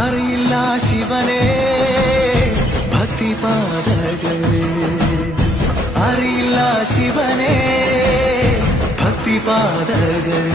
അറിയില്ല ശിവനെ ഭക്തിപാതകൾ. അറിയില്ല ശിവനെ ഭക്തിപാതകൾ.